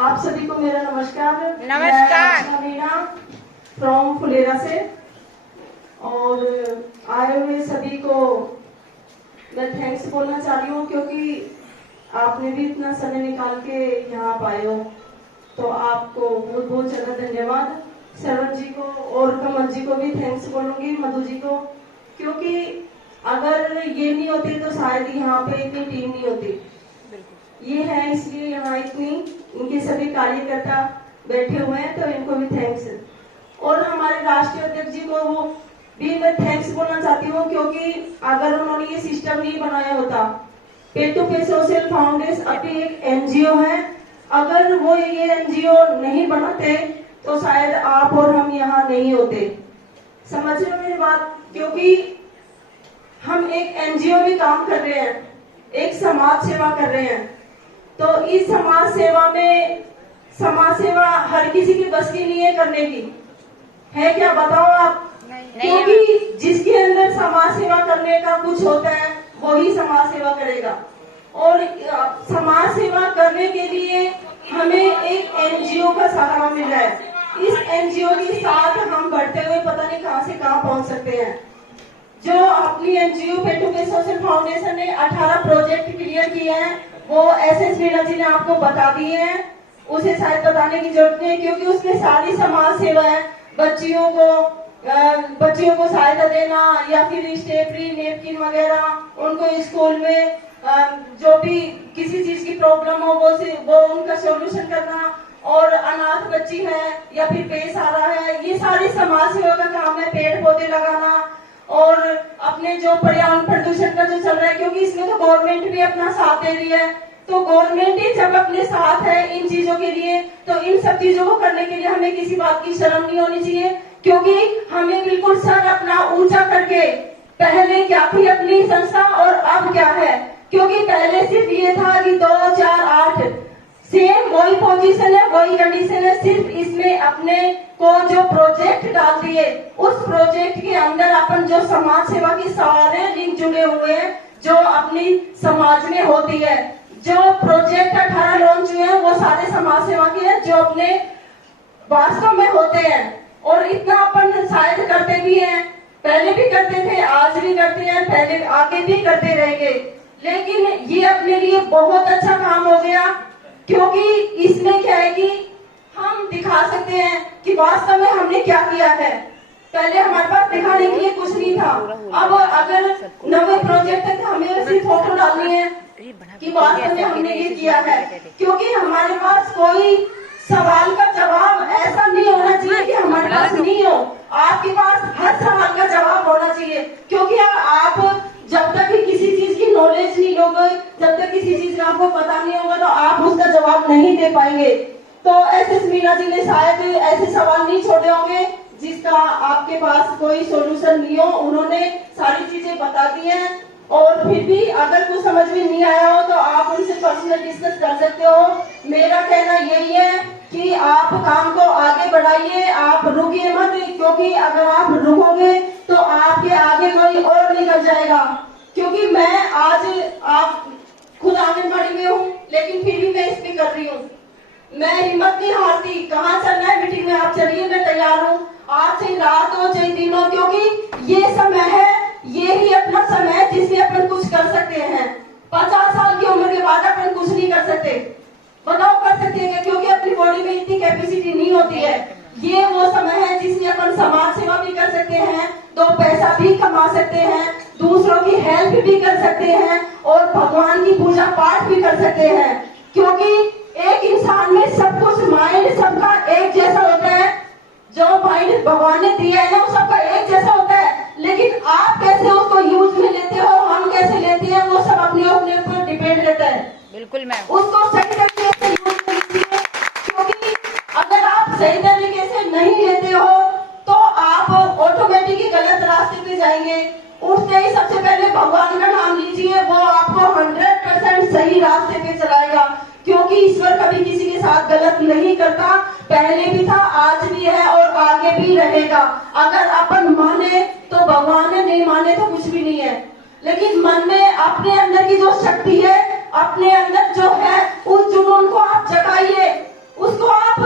आप सभी को मेरा नमस्कार। नमस्कार। मीना फ्रॉम फुलेरा से, और आए हुए सभी को मैं थैंक्स बोलना चाह रही हूँ, क्योंकि आपने भी इतना समय निकाल के यहाँ आए हो, तो आपको बहुत बहुत ज्यादा धन्यवाद। सरवन जी को और कमल जी को भी थैंक्स बोलूंगी, मधु जी को, क्योंकि अगर ये नहीं होते तो शायद यहाँ पे इतनी टीम नहीं होती। ये है इसलिए यहाँ इतनी इनके सभी कार्यकर्ता बैठे हुए हैं, तो इनको भी थैंक्स। और हमारे राष्ट्रीय अध्यक्ष जी को भी मैं थैंक्स बोलना चाहती हूँ, क्योंकि अगर उन्होंने ये सिस्टम नहीं बनाया होता, पे टू पे सोशल फाउंडेशन अभी एक एनजीओ है, अगर वो ये एनजीओ नहीं बनाते तो शायद आप और हम यहाँ नहीं होते। समझ रहे हो मेरी बात? क्योंकि हम एक एनजीओ में काम कर रहे हैं, एक समाज सेवा कर रहे हैं, तो इस समाज सेवा में समाज सेवा हर किसी की बस की नहीं है करने की, है क्या? बताओ आप। क्योंकि जिसके अंदर समाज सेवा करने का कुछ होता है वही समाज सेवा करेगा, और समाज सेवा करने के लिए हमें एक एनजीओ का सहारा मिला है। इस एनजीओ के साथ हम बढ़ते हुए पता नहीं कहां से कहां पहुंच सकते हैं। जो अपनी एनजीओ पे टू पे सोशल फाउंडेशन ने 18 प्रोजेक्ट क्लियर किए हैं, वो एसएस मीना जी ने आपको बता दिए हैं, उसे शायद बताने की जरूरत नहीं, क्योंकि उसमें सारी समाज सेवा है। बच्चियों को सहायता देना, या फिर स्टेपरी नेपकिन वगैरह, उनको स्कूल में जो भी किसी चीज की प्रॉब्लम हो वो उनका सोल्यूशन करना, और अनाथ बच्ची है या फिर पेश आ रहा है, ये सारी समाज सेवा का काम है। पेड़ पौधे लगाना, और अपने जो पर्यावरण प्रदूषण का जो चल रहा है, क्योंकि इसमें तो गवर्नमेंट भी अपना साथ दे रही है, तो गवर्नमेंट ही जब अपने साथ है इन चीजों के लिए, तो इन सब चीजों को करने के लिए हमें किसी बात की शर्म नहीं होनी चाहिए, क्योंकि हमें बिल्कुल सर अपना ऊंचा करके, पहले क्या थी अपनी संस्था और अब क्या है, क्योंकि पहले सिर्फ ये था कि 2, 4, 8 सेम वही पोजीशन है, वही कंडीशन है, सिर्फ इसमें अपने को जो प्रोजेक्ट डाल दिए, उस प्रोजेक्ट के अंदर अपन जो समाज सेवा की सारे लिंक जुड़े हुए हैं, जो अपनी समाज में होती है। जो प्रोजेक्ट 18 लॉन्च हुए हैं वो सारे समाज सेवा के हैं, जो अपने वास्तव में होते हैं, और इतना अपन शायद करते भी हैं, पहले भी करते थे, आज भी करते हैं, पहले आगे भी करते रहेंगे। लेकिन ये अपने लिए बहुत अच्छा काम हो गया, क्योंकि इसमें क्या है कि हम दिखा सकते हैं कि वास्तव में हमने क्या किया है। पहले हमारे पास दिखाने के लिए कुछ नहीं था, अब अगर नवे प्रोजेक्ट तक हमें सिर्फ फोटो डालनी है कि वास्तव में हमने ये किया है, क्योंकि हमारे पास कोई सवाल का जवाब ऐसा नहीं होना चाहिए कि हमारे पास नहीं हो। आपके पास हर सवाल का जवाब होना चाहिए, क्योंकि आप जब तक किसी चीज की नॉलेज नहीं लोगे, जब तक किसी चीज का आपको पता नहीं होगा, तो आप उसका जवाब नहीं दे पाएंगे। तो एसएस मीना जी ने शायद ऐसे सवाल नहीं छोड़े होंगे जिसका आपके पास कोई सोल्यूशन नहीं हो, उन्होंने सारी चीजें बता दी हैं। और फिर भी अगर कुछ समझ में नहीं आया हो तो आप उनसे पर्सनल डिस्कस कर सकते हो। मेरा कहना यही है कि आप काम को आगे बढ़ाइए, आप रुकिए मत, क्योंकि अगर आप रुकोगे तो आपके आगे कोई और निकल जाएगा। क्योंकि मैं आज आप खुद आंगनबाड़ी में हूँ, लेकिन फिर भी मैं इस पे कर रही हूँ, मैं हिम्मत नहीं हारती। कहाँ चलना है मीटिंग में, आप चलिए, मैं तैयार हूँ। आज चाहे रात हो चाहे दिन हो, क्योंकि ये समय है, ये ही अपना समय है जिसमें अपन कुछ कर सकते हैं। 50 साल की उम्र के बाद अपन कुछ नहीं कर सकते, बताओ कर सकते हैं? क्योंकि अपनी बॉडी में इतनी कैपेसिटी नहीं होती है। ये वो समय है जिसमें अपन समाज सेवा भी कर सकते हैं, 2 पैसा भी कमा सकते हैं, दूसरों की हेल्प भी कर सकते हैं, और भगवान की पूजा पाठ भी कर सकते हैं। क्योंकि एक इंसान में सब कुछ, माइंड सबका एक जैसा होता है, जो माइंड भगवान ने दिया है ना, वो सबका एक जैसा होता है, लेकिन आप कैसे उसको यूज में लेते हो, हम कैसे लेते हैं, वो सब अपने अपने ऊपर डिपेंड रहता है। बिल्कुल मैम। उसको सही तरीके से यूज में लीजिए, क्योंकि अगर आप सही तरीके से नहीं लेते हो तो आप ऑटोमेटिकली गलत रास्ते पे जाएंगे। उठते ही सबसे पहले भगवान का नाम लीजिए, वो आपको 100% सही रास्ते पे चलाएगा, क्योंकि ईश्वर कभी किसी के साथ गलत नहीं करता, पहले भी था, आज भी है और आगे भी रहेगा। अगर अपन माने तो भगवान है, नहीं माने तो कुछ भी नहीं है। लेकिन मन में अपने अंदर की जो शक्ति है, अपने अंदर जो है, उस जुनून को आप जगाइए, उसको आप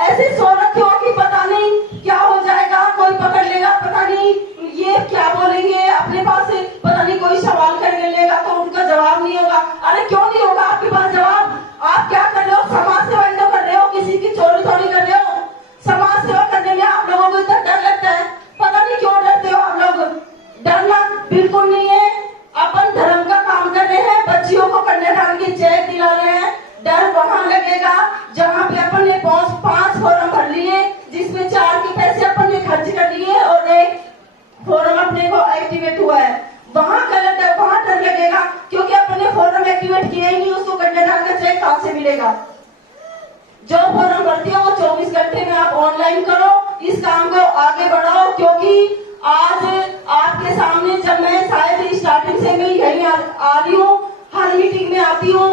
ऐसे सो रखे हो कि पता नहीं क्या हो जाएगा, कोई पकड़ लेगा, पता नहीं ये क्या बोलेंगे, अपने पास से पता नहीं कोई सवाल करने लेगा तो उनका जवाब नहीं होगा। अरे क्यों नहीं होगा आपके पास जवाब? आप क्या कर रहे हो? समाज सेवा तो कर रहे हो, किसी की चोरी थोड़ी कर रहे हो। समाज सेवा करने में आप लोगों को इतना डर लगता है, पता नहीं क्यों डरते हो आप लोग। डरना बिल्कुल नहीं है, अपन धर्म का काम कर रहे हैं, बच्चियों को कन्यादान की चेक दिला रहे हैं। डर वहां लगेगा जहां पे अपन ने 5 फॉर्म भर लिए, जिसमें 4 के पैसे अपन ने खर्च कर लिए और 1 फॉर्म अपने को एक्टिवेट हुआ है। वहां गलत है, वहां डर लगेगा क्योंकि अपन ने फॉर्म एक्टिवेट किया ही नहीं, उसको कन्यादान का चेक कहां से मिलेगा? जो फॉर्म भरती है वो 24 घंटे में आप ऑनलाइन करो, इस काम को आगे बढ़ाओ। क्योंकि आज आपके सामने जब मैं शायद स्टार्टिंग से मैं यही आ रही हूँ, हर मीटिंग में आती हूँ।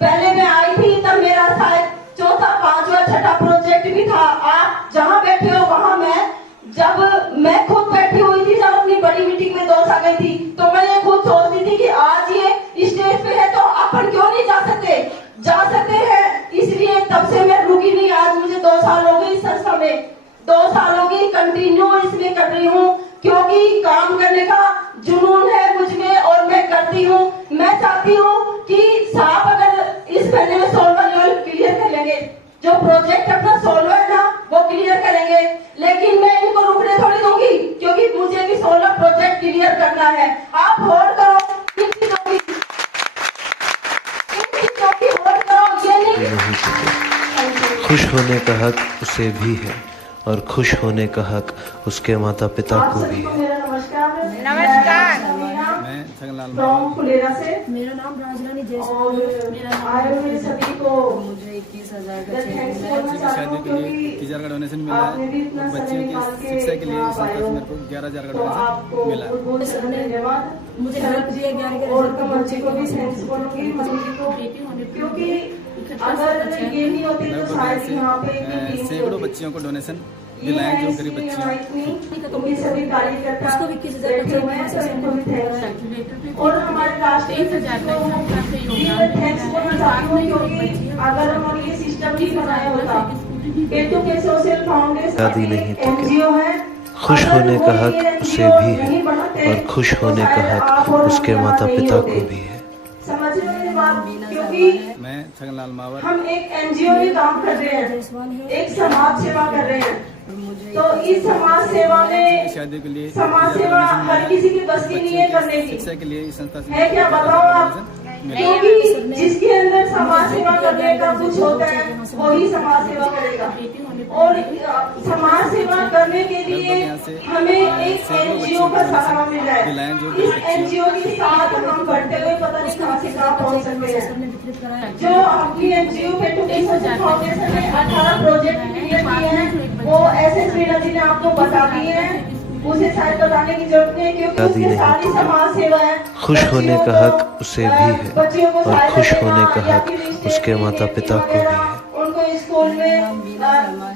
पहले मैं आई थी तब मेरा शायद 4था, 5वां, 6ठा प्रोजेक्ट भी था। आप जहाँ बैठे हो वहाँ मैं खुद बैठी हुई थी, जब अपनी बड़ी मीटिंग में 2 आ गई थी तो मैं ये खुद सोचती थी कि आज ये स्टेज पे है तो अपन क्यों नहीं जा सकते? जा सकते हैं, इसलिए तब से मैं रुकी नहीं। आज मुझे 2 साल हो गए इस संस्था में, 2 साल हो गई कंटिन्यू इसमें कर रही हूँ क्योंकि काम करने का जुनून है मुझ में और मैं करती हूँ। मैं चाहती हूँ कि साहब अगर इस महीने में 16 लेवल क्लियर कर लेंगे, जो प्रोजेक्ट अपना 16 है ना वो क्लियर करेंगे, लेकिन मैं इनको रुकने थोड़ी दूंगी क्योंकि मुझे भी 16 प्रोजेक्ट क्लियर करना है। आप होल्ड करो, खुश होने का हक उसे भी है और खुश होने का हक उसके माता पिता को भी है। नमस्कार। मैं छगनलाल फुलेरा से। मेरा नाम राजरानी और आए हुए सभी को मुझे 21,000 का चेक थैंक्स मिला है। बोलना चाहती हूँ शादी के लिए क्योंकि 21,000 का डोनेशन मिला आपने भी है। इतना समय बच्चियों निकाल की के शिक्षा के लिए यहाँ इस संस्था आए से हो। मेरे को 11,000 का तो डोनेशन आपको मिला है। बहुत बहुत धन्यवाद। मुझे हेल्प दिया गया और कमल को भी थैंक्स बोलूंगी, मम्मी को, क्योंकि अगर ये नहीं होती तो शायद यहाँ पे इतनी सैकड़ों बच्चियों को डोनेशन दिलाए जो गरीब बच्चियां। उनकी सभी कार्यकर्ता उसको 21,000 बैठे हुए हैं, तो इनको भी थैंक्स। और हमारे राष्ट्रीय सचिव को भी मैं थैंक्स बोलना चाहती हूँ क्योंकि अगर उन्होंने ये सिस्टम नहीं बनाया होता, बेटू के सोशल शादी नहीं फाउंडेशन तो एनजीओ है, खुश होने का हक उसे भी है और खुश होने का हक उसके माता पिता को भी है। समझ रहे हैं बात? क्योंकि मैं छगनलाल मावर हम एक एनजीओ में काम कर रहे हैं, एक समाज सेवा कर रहे हैं, तो इस समाज सेवा में शादी के लिए समाज सेवा हर किसी की बस की नहीं है करने की, शिक्षा के लिए इस संस्था से है क्या? बताओ आप। क्योंकि जिसके अंदर समाज सेवा करने का कुछ होता है वही समाज सेवा करेगा, और समाज सेवा करने के लिए हमें एक एनजीओ का सहारा मिला है। इस एनजीओ के साथ हम बढ़ते हुए पता नहीं कहां से कहां पहुंच सकते हैं। जो अपनी एनजीओ पेटू के सोशल फाउंडेशन ने 18 प्रोजेक्ट क्लियर किए हैं, वो एसएस मीणा जी ने आपको बता दिए हैं, उसे शायद बताने की जरूरत नहीं है क्योंकि उसकी सारी समाज सेवा है। खुश होने का हक उसे भी है और खुश होने का हक उसके माता पिता को भी है। उनको स्कूल में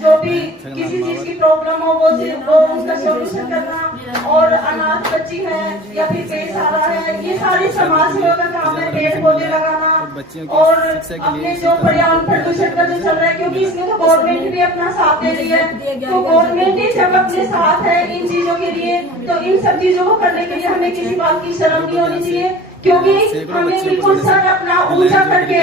जो भी किसी चीज की प्रॉब्लम हो वो उसका सोल्यूशन करना, और अनाथ बच्ची है या फिर बेसहारा है, ये सारी समाज सेवा का काम है। पेड़ पौधे लगाना और अपने जो पर्यावरण प्रदूषण का जो चल रहा है, क्योंकि इसमें तो गवर्नमेंट भी अपना साथ दे रही है, तो गवर्नमेंट ही जब अपने साथ है इन चीजों के लिए, तो इन सब चीजों को करने के लिए हमें किसी बात की शर्म नहीं होनी चाहिए। क्योंकि हमें बिल्कुल सर अपना ऊंचा करके,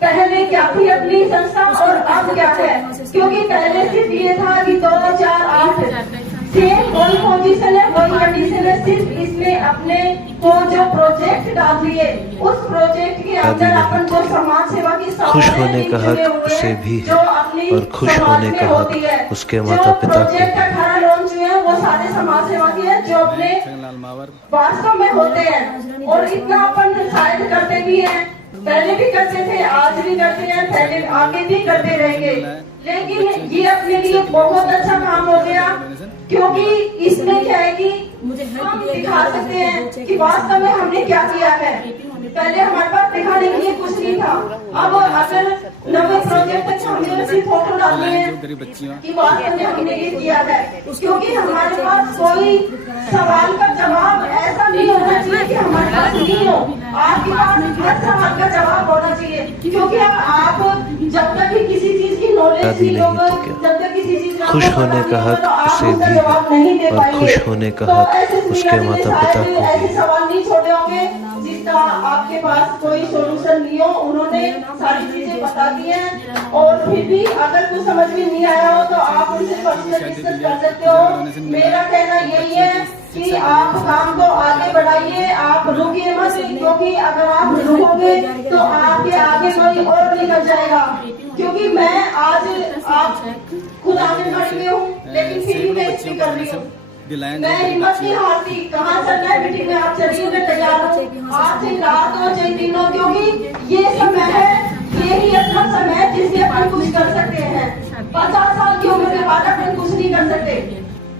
पहले क्या थी अपनी संस्था और अब क्या है, क्योंकि पहले सिर्फ ये था कि 2, 4, 8 सेम वही पोजीशन है, वही कंडीशन है, सिर्फ इसमें अपने को जो प्रोजेक्ट डाल दिए, उस प्रोजेक्ट के अंदर अपन जो समाज सेवा की खुश होने का हक उसे भी है और खुश होने का हक उसके माता पिता को भी है। 18 लॉन्च हुए हैं वो सारे समाज सेवा के हैं जो अपने छगनलाल मावर वास्तव में होते हैं, और इतना अपन शायद करते भी हैं, पहले भी करते थे, आज भी करते हैं, पहले आगे भी करते रहेंगे। लेकिन ये अपने लिए बहुत अच्छा काम हो गया क्योंकि इसमें क्या है कि हम दिखा सकते हैं कि वास्तव में हमने क्या किया है। पहले हमारे पास दिखाने के लिए कुछ नहीं था, अब अगर नवे प्रोजेक्ट तक हमने सिर्फ फोटो डाली है कि वास्तव में हमने ये किया है, क्योंकि हमारे पास कोई सवाल का जवाब ऐसा नहीं होना चाहिए कि हमारे पास नहीं हो, आपके पास हर सवाल का जवाब होना चाहिए, क्योंकि आप जब तक कि किसी चीज की नॉलेज शादी नहीं नहीं होगी, तो क्या? जब तक किसी चीज का खुश आपको होने पता का नहीं हक होगा, तो आप उसे उसका भी जवाब नहीं दे है और पाएंगे। खुश होने का तो हक ऐसे उसके दुनिया में माता शायद पिता को भी ऐसे है। सवाल नहीं छोड़े होंगे जिसका आपके पास कोई सोल्यूशन नहीं हो। उन्होंने सारी चीजें बता दी हैं, और फिर भी अगर कुछ समझ में नहीं आया हो तो आप उनसे पर्सनल डिस्कस कर सकते हो। मेरा कहना यही है कि आप काम को आगे बढ़ाइए, आप रुकिए मत, क्योंकि अगर आप रुकोगे तो आपके आगे कोई और निकल जाएगा। क्योंकि मैं आज आप खुद आंगनबाड़ी में हूँ, लेकिन फिर भी मैं इसमें कर रही हूँ। मैं हिम्मत नहीं हारती, कहाँ चलना है मीटिंग में आप चलिए, मैं तैयार हूँ। आज दिन रात हो चाहे दिन हो, क्योंकि ये समय है, यही अपना समय है जिससे अपन कुछ कर सकते हैं। 50 साल की उम्र के बाद अपन कुछ नहीं कर सकते,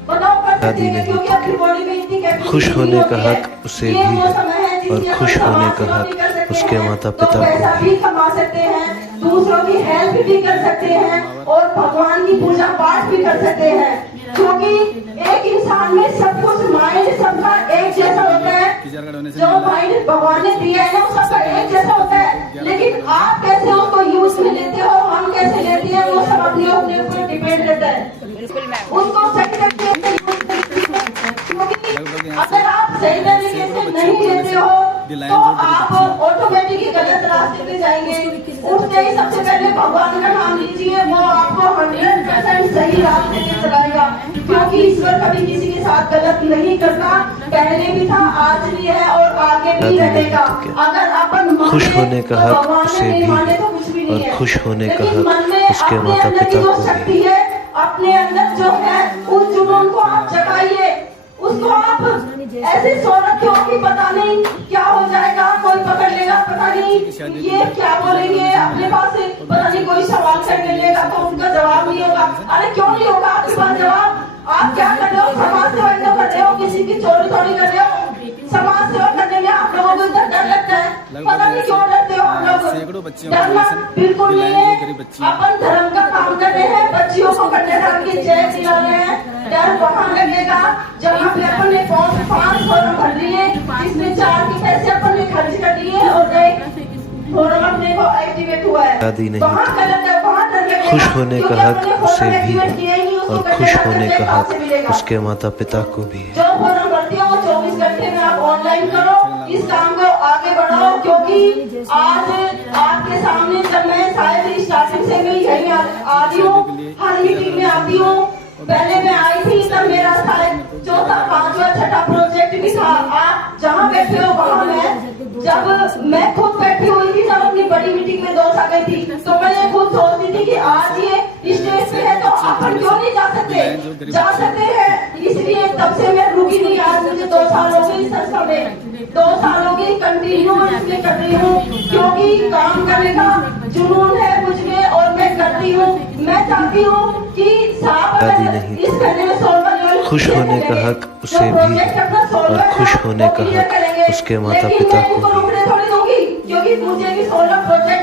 बताओ कर सकते हैं, क्योंकि अपनी बॉडी में इतनी कैपेसिटी खुश होने का होती है। हक उसे ये भी वो है समय है जिससे और अपन खुश होने समाज का सेवा हक भी कर सकते उसके हैं, माता तो पिता को पैसा भी भी कमा सकते हैं, दूसरों की हेल्प भी कर सकते हैं, और भगवान की पूजा पाठ भी कर सकते हैं। क्योंकि एक इंसान में सब कुछ, माइंड सबका एक जैसा होता है, जो माइंड भगवान ने दिया है ना वो सबका एक जैसा होता है, लेकिन आप कैसे उसको यूज में लेते हो, हम कैसे लेते हैं, वो सब अपने ऊपर डिपेंड करता है। उसको सही तरीके से यूज करते हैं, क्योंकि अगर आप सही तरीके से नहीं लेते हो तो आप ऑटोमेटिकली गलत रास्ते पे जाएंगे। उठते ही सबसे पहले भगवान का नाम लीजिए, वो आपको 100% सही रास्ते पे चलाएगा, क्योंकि ईश्वर कभी किसी के साथ गलत नहीं करता, पहले भी था, आज भी है और आगे भी रहेगा। अगर अपन खुश होने का हक भगवान उसे ने भी नहीं माने है तो कुछ भी नहीं और है, खुश होने का लेकिन हक मन में उसके अपने माता अंदर की पिता जो को भी शक्ति है। है, अपने अंदर जो है उस जुनून को आप जगाइए, उसको आप ऐसे सो रखे हो कि पता नहीं क्या हो जाएगा, कोई पकड़ लेगा, पता नहीं ये क्या बोलेंगे, अपने पास से पता नहीं कोई सवाल करने लेगा तो उनका जवाब नहीं होगा। अरे क्यों नहीं होगा आपके पास जवाब? आप क्या कर रहे हो? समाज सेवा तो कर रहे हो, किसी की चोरी थोड़ी कर रहे हो। समाज सेवा करने में आप लोगों को इतना डर लगता है, पता नहीं क्यों डरते हो आप लोग। डरना बिल्कुल नहीं है, अपन धर्म का काम कर रहे हैं, बच्चियों को कन्यादान की जय दिला रहे हैं। डर वहाँ लगेगा जहाँ पे अपन ने 5 फॉर्म भर लिए, जिसमें 4 के पैसे अपन ने खर्च कर दिए और एक फॉर्म अपने को एक्टिवेट हुआ है। शादी नहीं वहाँ गलत है, वहाँ डर लगेगा, खुश होने का क्योंकि हक अपने उसे फॉर्म भी एक्टिवेट किया ही नहीं, है उसको और खुश कन्यादान होने का का कहाँ हक से मिलेगा? उसके माता पिता को भी है। जो फॉर्म भरती हो वो 24 घंटे में आप ऑनलाइन करो, इस काम को आगे बढ़ाओ, क्योंकि आज आपके सामने जब मैं शायद स्टार्टिंग से मैं यही आ रही हूँ, हर मीटिंग में आती हूँ। पहले मैं आई थी तब मेरा शायद 4था 5वां 6ठा प्रोजेक्ट भी था। आप जहाँ बैठे हो वहाँ जब मैं खुद बैठी हुई थी, जब अपनी बड़ी मीटिंग में 2 आ गई थी, तो मैं खुद सोचती थी कि आज ये स्टेज पे है तो अपन क्यों नहीं जा सकते? जा सकते हैं, इसलिए तब से मैं रुकी नहीं। आज मुझे 2 साल हो गए इस संस्था में, 2 साल हो गए कंटिन्यू इसलिए कर रही हूँ, क्योंकि काम करने का जुनून है मुझ में और मैं करती हूँ। मैं चाहती हूँ कि शादी नहीं इस करने में सोल्वर खुश होने का हक उसे भी है और खुश होने का हक उसके माता पिता को भी है। थोड़ी दूंगी, क्योंकि मुझे भी 16 प्रोजेक्ट